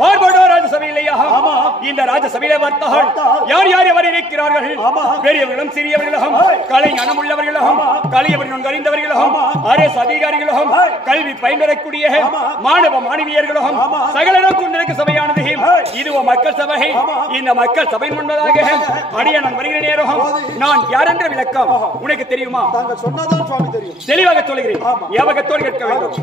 பார்போடோ ராஜசபையிலேயா இந்த ராஜசபையிலே பார்த்தால் யார் யார் எவர் இருக்கிறார்கள் பெரியவர்களும் சிறியவர்களும் கலை ஞானமுள்ளவர்களும் கலையவர்களும் கழிந்தவர்களும் அரசு அதிகாரிகளும் கல்வி பயின்றக்கூடிய மாணவ மாணவியர்களும் சகலரும் கொண்டிருக்க சபையானது இதுவோ மக்கள் சபை இந்த மக்கள் சபை முன்பதாக அடிய நான் வருகிற நேரம் நான் யார் என்ற விளக்கம் உனக்கு தெரியுமா சொன்னதான் சுவாமி தெரியும் தெளிவாக சொல்கிறேன் ஞாபகத்தோடு கேட்க வேண்டும்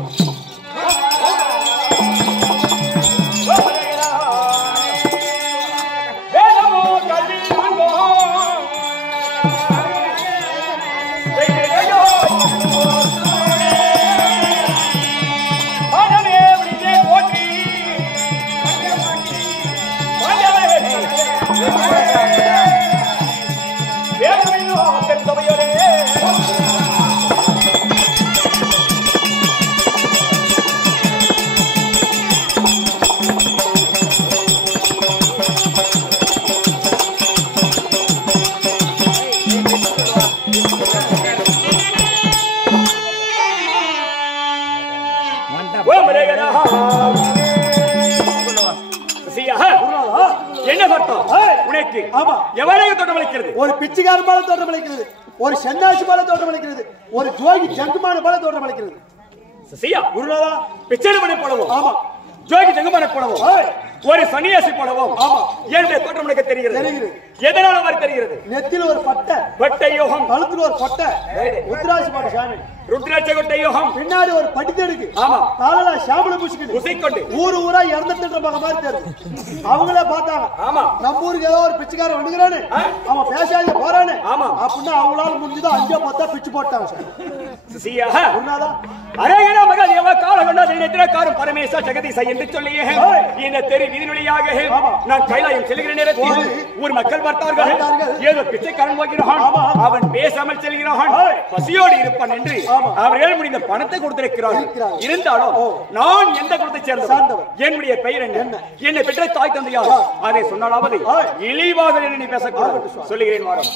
ஒரு பிச்சைக்கார போல தோற்றமளிக்கிறது ஒரு சன்னியாசி போல தோற்றமளிக்கிறது ஒரு ஜோகி ஜங்குமான போல தோற்றமளிக்கிறது குருநாதா பிச்சை பண்ணி போலவும் ஆமா ஜோகி ஜங்குமான போலவும் ஒரு சன்னியாசி போலவும் ஆமா என்னுடைய தோற்றம் எனக்கு தெரிகிறது எதனால மாதிரி தெரிகிறது நெத்தில ஒரு பட்டை யோகம் கழுத்துல ஒரு பட்டை ருத்ராட்சி போட்ட சாமி ருத்ராட்சி கொட்டை யோகம் பின்னாடி ஒரு படித்தெடுக்கு ஆமா காலல சாம்பல பூசிக்கிட்டு ஊரு ஊரா இறந்துட்டு மாதிரி தெரியுது அவங்களே பார்த்தாங்க ஆமா நம்ம ஊருக்கு ஏதோ ஒரு பிச்சைக்காரன் வந்துக்கிறானே அவன் பேசாத போறானே ஆமா அப்படின்னா அவங்களால முடிஞ்சதோ 5-10 பிச்சு போட்டாங்க சார் குருநாதா அரேகன மகாதேவ காலகண்டா நினைத்திரக்காரும் பரமேச ஜெகதீச என்று சொல்லியே இந்த தெரு வீதி வழியாக நான் கைலாயம் செல்கிற நேரத்தில் ஊர் மக்கள் பார்த்தார்கள் ஏதோ பிச்சைக்காரன் போகிறான் அவன் பேசாமல் செல்கிறான் பசியோடு இருப்பான் என்று அவர்கள் முடிந்த பணத்தை கொடுத்திருக்கிறார்கள் இருந்தாலும் நான் எந்த குலத்தை சேர்ந்தவன் என்னுடைய பெயர் என்ன என்னை பெற்ற தாய் தந்தையார் அதை சொன்னாலாவது இழிவாக நீ பேசக்கூடாது சொல்லுகிறேன் வாரம்